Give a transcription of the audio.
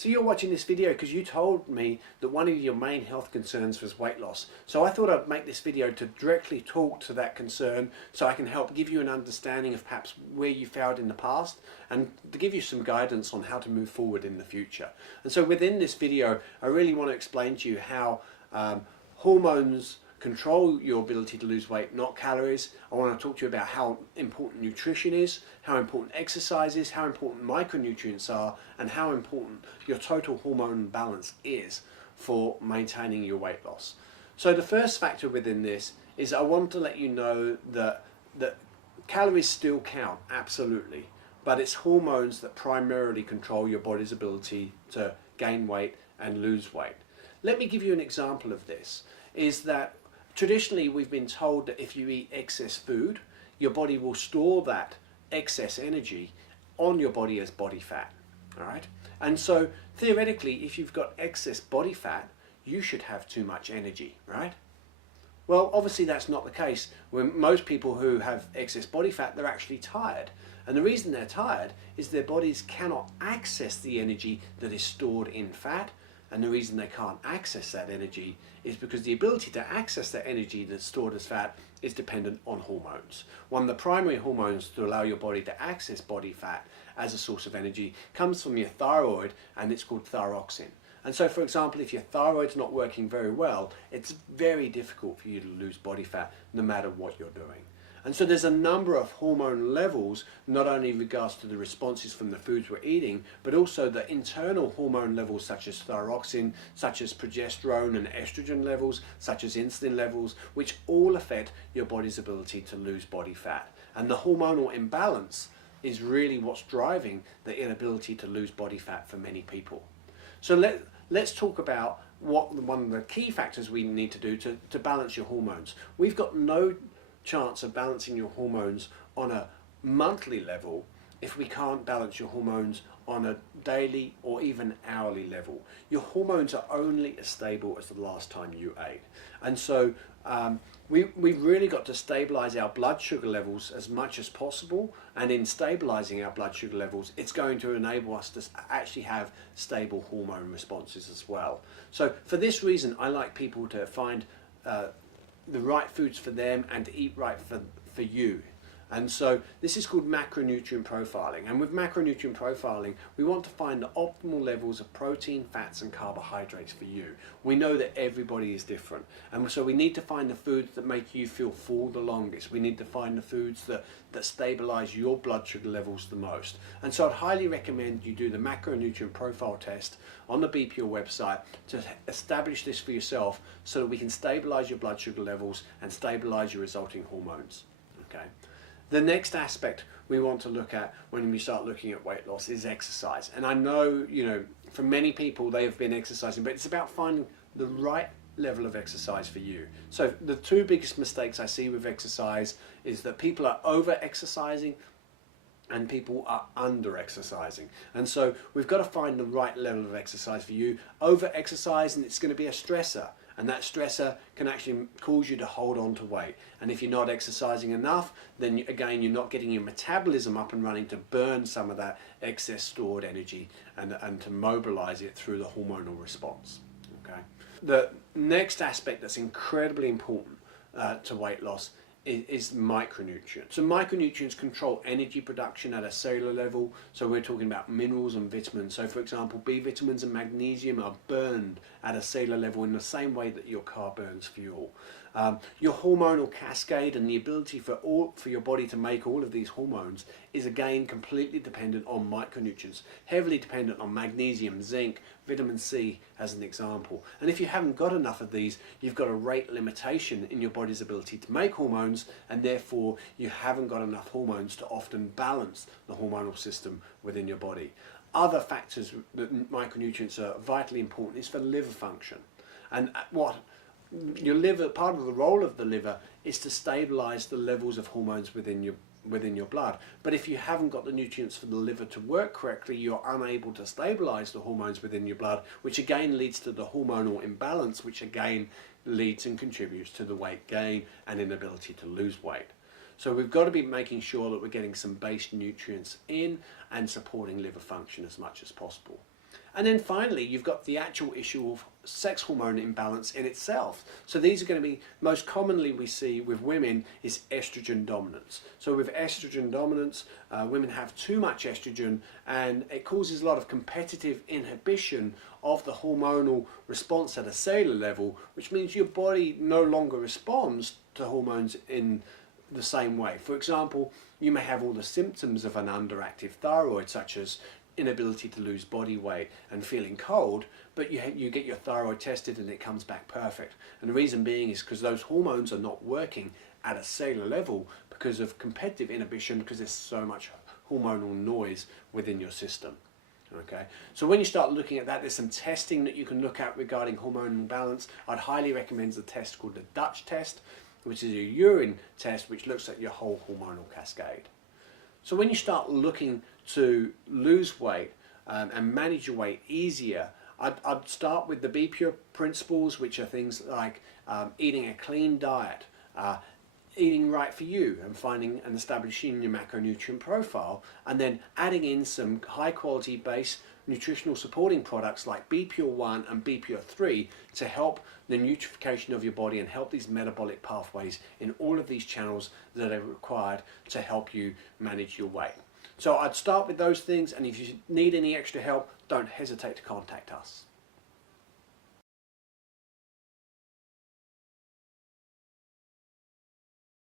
So you're watching this video because you told me that one of your main health concerns was weight loss. So I thought I'd make this video to directly talk to that concern so I can help give you an understanding of perhaps where you failed in the past and to give you some guidance on how to move forward in the future. And so within this video, I really want to explain to you how hormones control your ability to lose weight, not calories. I want to talk to you about how important nutrition is, how important exercise is, how important micronutrients are, and how important your total hormone balance is for maintaining your weight loss. So the first factor within this is I want to let you know that calories still count, absolutely, but it's hormones that primarily control your body's ability to gain weight and lose weight. Let me give you an example of this, is that traditionally, we've been told that if you eat excess food, your body will store that excess energy on your body as body fat, all right? And so theoretically, if you've got excess body fat, you should have too much energy, right? Well, obviously that's not the case. When most people who have excess body fat, they're actually tired. And the reason they're tired is their bodies cannot access the energy that is stored in fat. And the reason they can't access that energy is because the ability to access that energy that's stored as fat is dependent on hormones. One of the primary hormones to allow your body to access body fat as a source of energy comes from your thyroid, and it's called thyroxine. And so, for example, if your thyroid's not working very well, it's very difficult for you to lose body fat no matter what you're doing. And so there's a number of hormone levels, not only in regards to the responses from the foods we're eating, but also the internal hormone levels such as thyroxine, such as progesterone and estrogen levels, such as insulin levels, which all affect your body's ability to lose body fat. And the hormonal imbalance is really what's driving the inability to lose body fat for many people. So let's talk about what one of the key factors we need to do to balance your hormones. We've got no chance of balancing your hormones on a monthly level if we can't balance your hormones on a daily or even hourly level. Your hormones are only as stable as the last time you ate. And so we've really got to stabilize our blood sugar levels as much as possible, and in stabilizing our blood sugar levels, it's going to enable us to actually have stable hormone responses as well. So for this reason, I like people to find the right foods for them and to eat right for you. And so this is called macronutrient profiling. And with macronutrient profiling, we want to find the optimal levels of protein, fats, and carbohydrates for you. We know that everybody is different. And so we need to find the foods that make you feel full the longest. We need to find the foods that stabilize your blood sugar levels the most. And so I'd highly recommend you do the macronutrient profile test on the BPL website to establish this for yourself so that we can stabilize your blood sugar levels and stabilize your resulting hormones. Okay. The next aspect we want to look at when we start looking at weight loss is exercise. And I know, for many people they have been exercising, but it's about finding the right level of exercise for you. So the two biggest mistakes I see with exercise is that people are over-exercising and people are under-exercising. And so we've got to find the right level of exercise for you. Over-exercise, and it's going to be a stressor. And that stressor can actually cause you to hold on to weight. And if you're not exercising enough, then again, you're not getting your metabolism up and running to burn some of that excess stored energy and to mobilize it through the hormonal response. Okay. The next aspect that's incredibly important to weight loss is micronutrients. So micronutrients control energy production at a cellular level. So we're talking about minerals and vitamins. So for example, B vitamins and magnesium are burned at a cellular level in the same way that your car burns fuel. Your hormonal cascade and the ability for your body to make all of these hormones is again completely dependent on micronutrients, heavily dependent on magnesium, zinc, vitamin C as an example. And if you haven't got enough of these, you've got a rate limitation in your body's ability to make hormones, and therefore you haven't got enough hormones to often balance the hormonal system within your body. Other factors that micronutrients are vitally important is for liver function. And what your liver, part of the role of the liver is to stabilize the levels of hormones within your blood. But if you haven't got the nutrients for the liver to work correctly, you're unable to stabilize the hormones within your blood, which again leads to the hormonal imbalance, which again leads and contributes to the weight gain and inability to lose weight. So we've got to be making sure that we're getting some base nutrients in and supporting liver function as much as possible. And then finally, you've got the actual issue of sex hormone imbalance in itself. So these are going to be, most commonly we see with women is estrogen dominance. So with estrogen dominance, women have too much estrogen, and it causes a lot of competitive inhibition of the hormonal response at a cellular level, which means your body no longer responds to hormones in the same way. For example, you may have all the symptoms of an underactive thyroid, such as inability to lose body weight and feeling cold, but you get your thyroid tested and it comes back perfect. And the reason being is because those hormones are not working at a cellular level because of competitive inhibition, because there's so much hormonal noise within your system. Okay, so when you start looking at that, there's some testing that you can look at regarding hormone imbalance. I'd highly recommend the test called the Dutch test, which is a urine test which looks at your whole hormonal cascade. So when you start looking to lose weight and manage your weight easier, I'd start with the Be Pure principles, which are things like eating a clean diet, eating right for you, and finding and establishing your macronutrient profile, and then adding in some high quality base nutritional supporting products like Be Pure 1 and Be Pure 3 to help the nutrification of your body and help these metabolic pathways in all of these channels that are required to help you manage your weight. So I'd start with those things, and if you need any extra help, don't hesitate to contact us.